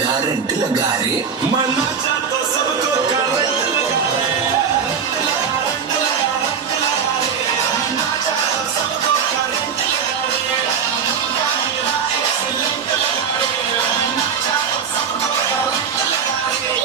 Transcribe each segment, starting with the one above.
Current लगा रे मना चाहता सबको करंट लगा रे मना चाहता सबको करंट लगा रे मेरा एक्सीलेंट लगा रे मना चाहता सबको करंट लगा रे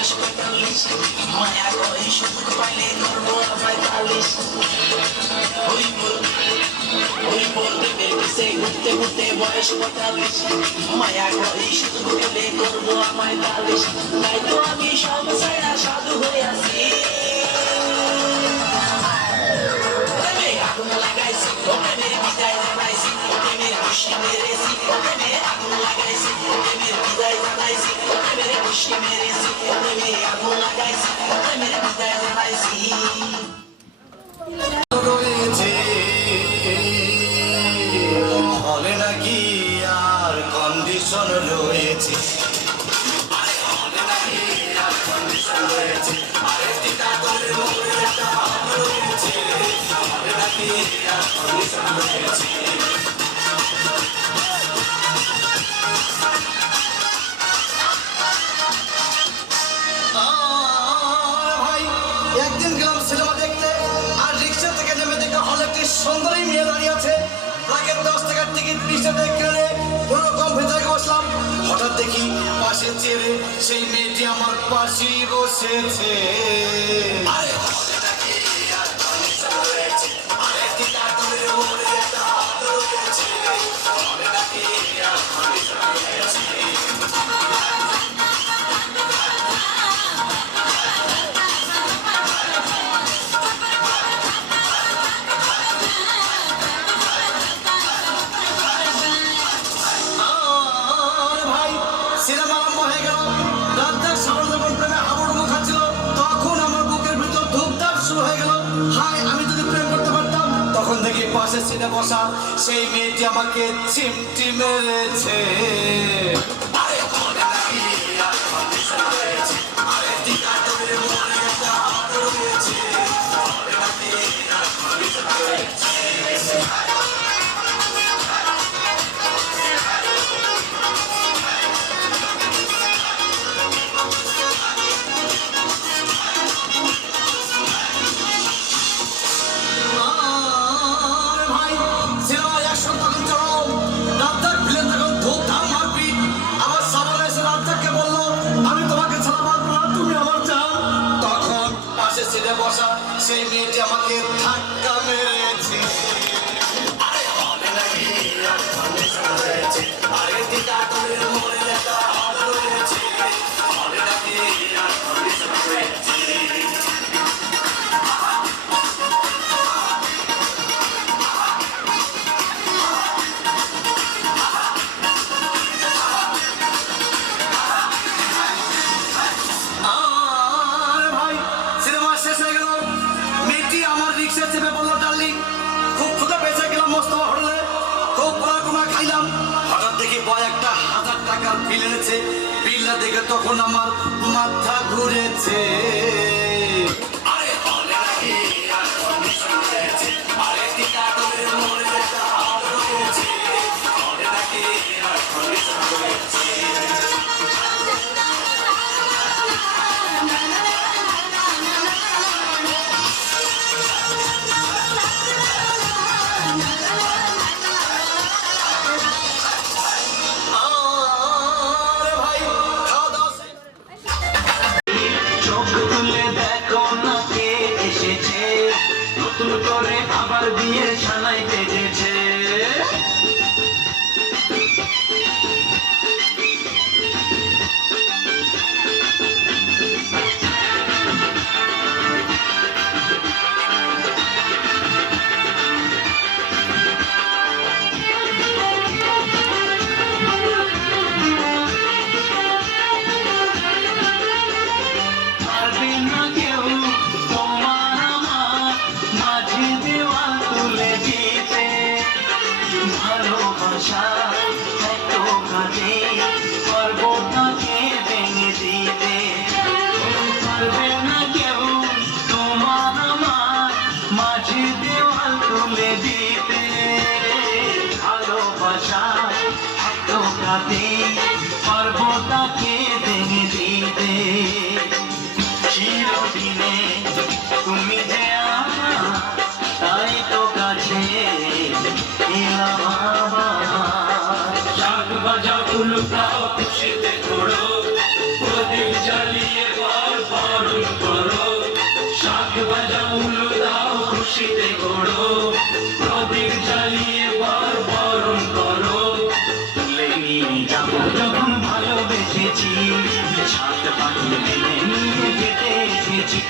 বয়স 45 মায়া করে সুখ পাইলে করবো আমায় তালিশ ওই বল প্রেমের পিছে ঘুরতে ঘুরতে বয়স 45 মায়া করে সুখ পেলে করবো আমায় তালিশ তাই তো আমি সব ছায়া সাধু হয়ে আছি আগুন লাগাইছি প্রেমের বিদায় জানাইছি প্রেমের খুশি মেরেছি প্রেমে আগুন লাগাইছি প্রেমের বিদায় জানাইছি প্রেমের খুশি মেরেছি প্রেমে আগুন লাগাইছি প্রেমের বিদায় জানাইছি রয়েছে হলে নাকি আর কন্ডিশন রয়েছে আরে হলে নাকি আর কন্ডিশন রয়েছে আরে টিকা করে মোরে একটা ভাব রয়েছে হলে নাকি আর কন্ডিশন রয়েছে ভাই একদিন গেলাম সিনেমা দেখতে আর রিক্সা থেকে নেমে দেখা হলে একটি সুন্দরী মেয়ে দাঁড়িয়ে আছে প্রাকের 10 টাকার টিকিট 20 টাকা কিনে কোনো কম ভেতরে বসলাম হঠাৎ দেখি পাশে চেয়ারে সেই মেয়েটি আমার পাশেই বসেছে আরে হলে নাকি আর কন্ডিশন রয়েছে আরে টিকা করে মোরে একটা হাত রয়েছে হলে নাকি আর কন্ডিশন রয়েছে সিনেমা আরম্ভ হয়ে গেল রাজ্জাক সাগর যখন প্রেমে হাবুডুবু খাচ্ছিল তখন আমার বুকের ভিতর ধূপধাপ শুরু হয়ে গেল হায় আমি যদি প্রেম করতে পারতাম তখন দেখি পাশে সিনে বসা সেই মেয়েটি আমাকে চিমটি মেরেছে আরে হলে নাকি আর কন্ডিশন রয়েছে আরে টিকা করে মোরে একটা হাত রয়েছে হলে নাকি আর কন্ডিশন রয়েছে বসা সেই মেয়েটি আমাকে ধাক্কা মেরেছে আরে হলে নাকি আর কন্ডিশন রয়েছে আরে টিকা করে মোরে একটা হাত রয়েছে হলে নাকি আর কন্ডিশন রয়েছে হঠাৎ দেখি বয় একটা 1000 টাকার বিল এনেছে বিলটা দেখে তখন আমার মাথা ঘুরেছে আরে হলে নাকি আর কন্ডিশন রয়েছে আরে টিকা করে মোরে একটা হাত রয়েছে হলে নাকি আর কন্ডিশন রয়েছে নতুন করে আবার বিয়ে সানাই বেজেছে পর্বতাকে ভেঙে দিতে চিরদিনে তুমি যে আমার তাই তো কাছে এলাম আবার। শাক বাজাও ফুল খাও খুশিতে ঘোড়ো প্রদীপ জ্বালিয়ে পর বরণ করো, শাঁখ বাজাও উলু দাও খুশিতে ঘোরো। প্রদীপ জ্বালিয়ে পর বরণ করো, তুলে নিয়ে যাবো যখন ভালোবেসেছি, সাত পাখি মেনে নিয়ে যেতে এসেছি।